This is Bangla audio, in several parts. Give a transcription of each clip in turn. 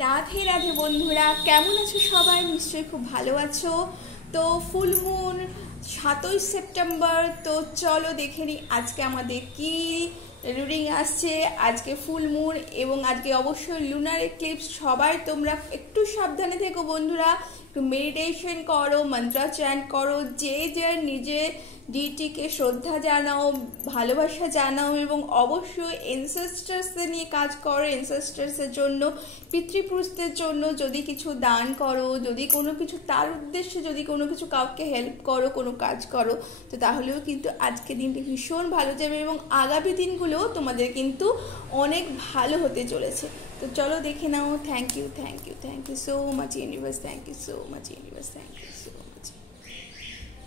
রাধে রাধে বন্ধুরা, কেমন আছো সবাই? নিশ্চয়ই খুব ভালো আছো। তো ফুল মুন 7ই সেপ্টেম্বর। তো চলো দেখে নিই আজকে আমাদের কি রিডিং আসছে। আজকে ফুল মুন এবং আজকে অবশ্যই লুনার এক্লিপস। সবাই তোমরা একটু সাবধানে থেকো বন্ধুরা, একটু মেডিটেশন করো, মন্ত্র চ্যান্ট করো, যে যার নিজে ডিটিকে শ্রদ্ধা জানাও, ভালোবাসা জানাও এবং অবশ্যই এনসেস্টার্সদের নিয়ে কাজ করো। এনসেস্টার্সের জন্য, পিতৃপুরুষদের জন্য যদি কিছু দান করো, যদি কোনো কিছু তার উদ্দেশ্যে যদি কোনো কিছু কাউকে হেল্প করো, কোনো কাজ করো, তো তাহলেও কিন্তু আজকের দিনটি ভীষণ ভালো যাবে এবং আগামী দিনগুলোও তোমাদের কিন্তু অনেক ভালো হতে চলেছে। তো চলো দেখে নাও। Thank you, thank you, thank you so much universe, thank you so much universe, thank you so much,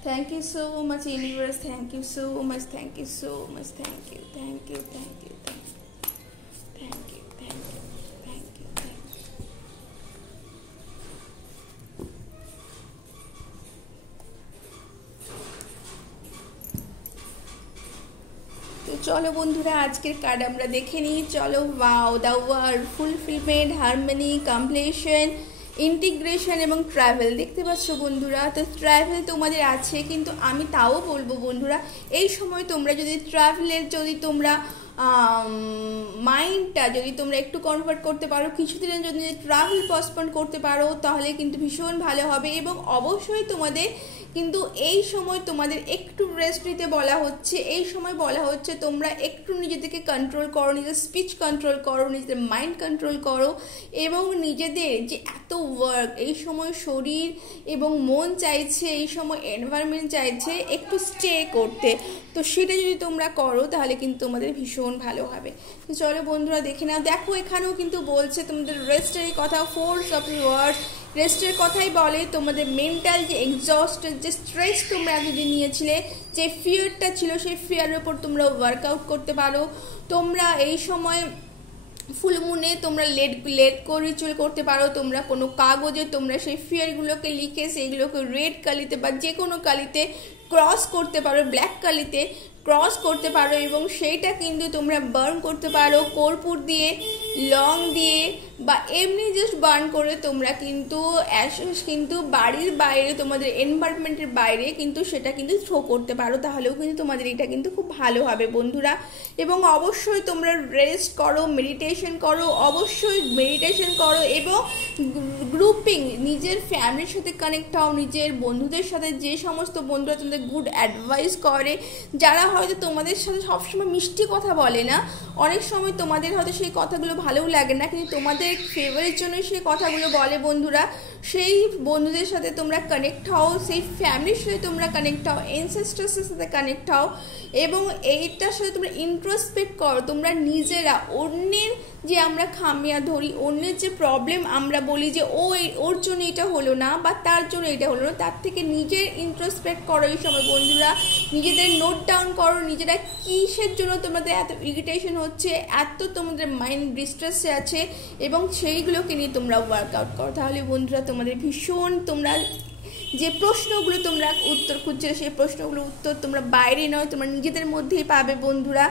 thank you so much universe, thank you so much, thank you so much, thank you, thank you, thank you, thank you, thank you, thank you, thank you, thank you. তো চলো বন্ধুরা আজকের কার্ড আমরা দেখে নিই। চলো, wow, the word, fulfilment, harmony, completion, integration এবং ট্রাভেল দেখতে পাচ্ছ বন্ধুরা। তো ট্রাভেল তোমাদের আছে, কিন্তু আমি তাও বলবো বন্ধুরা, এই সময় তোমরা যদি ট্রাভেলের যদি তোমরা মাইন্ডটা যদি তোমরা একটু কনভার্ট করতে পারো, কিছুদিনের জন্য যদি ট্রাভেল পসপন্ড করতে পারো, তাহলে কিন্তু ভীষণ ভালো হবে। এবং অবশ্যই তোমাদের কিন্তু এই সময় তোমাদের একটু রেস্ট নিতে বলা হচ্ছে। এই সময় বলা হচ্ছে তোমরা একটু নিজেদেরকে কন্ট্রোল করো, নিজের স্পিচ কন্ট্রোল করো, নিজেদের মাইন্ড কন্ট্রোল করো এবং নিজেদের যে এত ওয়ার্ক, এই সময় শরীর এবং মন চাইছে, এই সময় এনভায়রনমেন্ট চাইছে একটু স্টে করতে। তো সেটা যদি তোমরা করো তাহলে কিন্তু তোমাদের ভীষণ ভালো হবে। তো চলো বন্ধুরা দেখে নাও। দেখো এখানেও কিন্তু বলছে তোমাদের রেস্টের কথা, ফোর্স অফ ওয়ার্ডস, রেস্টের কথাই বলে। তোমাদের মেন্টাল যে এক্সস্টেড, যে স্ট্রেস তোমরা যদি নিয়েছিলে, যে ফিয়ারটা ছিল, সেই ফিয়ারের উপর তোমরা ওয়ার্কআউট করতে পারো। তোমরা এই সময় ফুল মুনে তোমরা লেট রিচুয়াল করতে পারো। তোমরা কোনো কাগজে তোমরা সেই ফিয়ারগুলোকে লিখে সেইগুলোকে রেড কালিতে বা যে কোনো কালিতে ক্রস করতে পারো, ব্ল্যাক কালিতে ক্রস করতে পারো এবং সেইটা কিন্তু তোমরা বার্ন করতে পারো কর্পূর দিয়ে, লং দিয়ে বা এমনি জাস্ট বার্ন করে। তোমরা কিন্তু অ্যাশেস কিন্তু বাড়ির বাইরে, তোমাদের এনভায়রনমেন্টের বাইরে কিন্তু সেটা কিন্তু থ্রো করতে পারো, তাহলেও কিন্তু তোমাদের এটা কিন্তু খুব ভালো হবে বন্ধুরা। এবং অবশ্যই তোমরা রেস্ট করো, মেডিটেশন করো, অবশ্যই মেডিটেশন করো এবং গ্রুপিং, নিজের ফ্যামিলির সাথে কানেক্ট হও, নিজের বন্ধুদের সাথে, যে সমস্ত বন্ধুরা তোমাদের গুড অ্যাডভাইস করে, যারা হয়তো তোমাদের সাথে সবসময় মিষ্টি কথা বলে না, অনেক সময় তোমাদের হয়তো সেই কথাগুলো ভালোও লাগে না, কিন্তু তোমাদের ফেভারের জন্য সেই কথাগুলো বলে বন্ধুরা। সেই বন্ধুদের সাথে তোমরা কানেক্ট হও, সেই ফ্যামিলির সাথে তোমরা কানেক্ট হও, এনসেস্টার্সের সাথে কানেক্ট হও এবং এইটার সাথে তোমরা ইন্ট্রোস্পেক্ট করো। তোমরা নিজেরা অন্যের যে আমরা খামিয়া ধরি, অন্যের যে প্রবলেম আমরা বলি যে ওর জন্য এটা হলো না বা তার জন্য এটা হলো না, তার থেকে নিজের ইন্ট্রোস্পেক্ট করো এই সময় বন্ধুরা। নিজেদের নোট ডাউন করো, নিজেরা কিসের জন্য তোমাদের এত ইরিটেশন হচ্ছে, এত তোমাদের মাইন্ড ডিস্ট্রেসে আছে এবং সেইগুলোকে নিয়ে তোমরা ওয়ার্কআউট করো। তাহলে বন্ধুরা তোমাদের ভীষণ, তোমরা যে প্রশ্নগুলো তোমরা উত্তর খুঁজছিলে, সেই প্রশ্নগুলো উত্তর তোমরা বাইরে নয়, তোমরা নিজেদের মধ্যেই পাবে বন্ধুরা।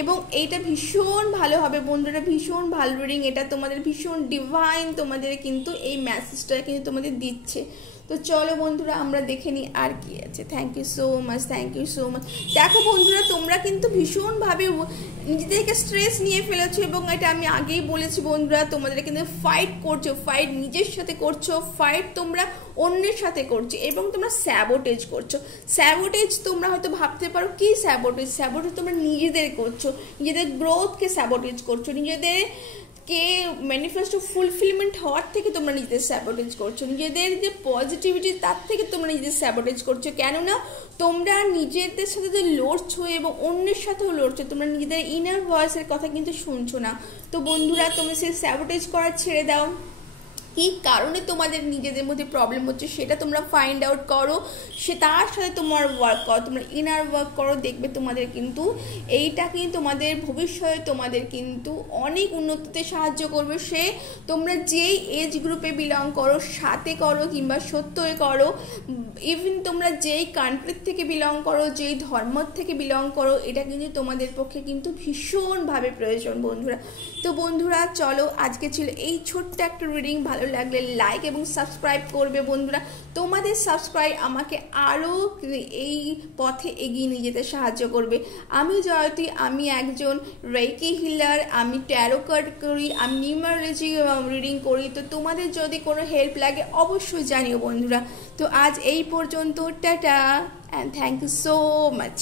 এবং এইটা ভীষণ ভালো হবে বন্ধুরা, ভীষণ ভালো রিডিং এটা, তোমাদের ভীষণ ডিভাইন তোমাদের কিন্তু এই মেসেজটা কিন্তু তোমাদের দিচ্ছে। তো চলো বন্ধুরা আমরা দেখে নিই আর কি আছে। Thank you so much, thank you so much. দেখো বন্ধুরা তোমরা কিন্তু ভীষণভাবে নিজেদেরকে স্ট্রেস নিয়ে ফেলেছো এবং এটা আমি আগেই বলেছি বন্ধুরা, তোমাদের কিন্তু ফাইট করছো, ফাইট নিজের সাথে করছো, ফাইট তোমরা অন্যের সাথে করছো এবং তোমরা স্যাবোটেজ করছো। স্যাবোটেজ তোমরা হয়তো ভাবতে পারো কি স্যাবোটেজ? স্যাবোটেজ তোমরা নিজেদের করছো, নিজেদের গ্রোথকে স্যাবোটেজ করছো, নিজেদের কে ম্যানিফেস্টো ফুলফিলমেন্ট হওয়ার থেকে তোমরা নিজেদের স্যাবোটেজ করছো, নিজেদের যে পজিটিভিটি তার থেকে তোমরা নিজেদের স্যাবোটেজ করছো। কেননা তোমরা নিজেদের সাথে যে লড়ছো এবং অন্যের সাথেও লড়ছো, তোমরা নিজেদের ইনার ভয়েসের কথা কিন্তু শুনছো না। তো বন্ধুরা তোমরা সেই স্যাবোটেজ করা ছেড়ে দাও, কি কারণে তোমাদের নিজেদের মধ্যে প্রবলেম হচ্ছে সেটা তোমরা ফাইন্ড আউট করো, সে তার সাথে তোমার ওয়ার্ক করো, তোমরা ইনার ওয়ার্ক করো, দেখবে তোমাদের কিন্তু এইটা কিন্তু তোমাদের ভবিষ্যতে তোমাদের কিন্তু অনেক উন্নতিতে সাহায্য করবে। সে তোমরা যেই এজ গ্রুপে বিলং করো, 7-এ করো কিংবা 70-এ করো, ইভেন তোমরা যেই কান্ট্রির থেকে বিলং করো, যেই ধর্ম থেকে বিলং করো, এটা কিন্তু তোমাদের পক্ষে কিন্তু ভীষণভাবে প্রয়োজন বন্ধুরা। তো বন্ধুরা চলো, আজকে ছিল এই ছোট্ট একটা রিডিং। ভালো লাগলে লাইক এবং সাবস্ক্রাইব করবে বন্ধুরা। তোমাদের সাবস্ক্রাইব আমাকে আরও এই পথে এগিয়ে নিয়ে যেতে সাহায্য করবে। আমি জয়তী, আমি একজন রেকি হিলার, আমি ট্যারো কার্ড করি, আমি নিউমারোলজি রিডিং করি। তো তোমাদের যদি কোনো হেল্প লাগে অবশ্যই জানিও বন্ধুরা। তো আজ এই পর্যন্ত, tata and thank you so much.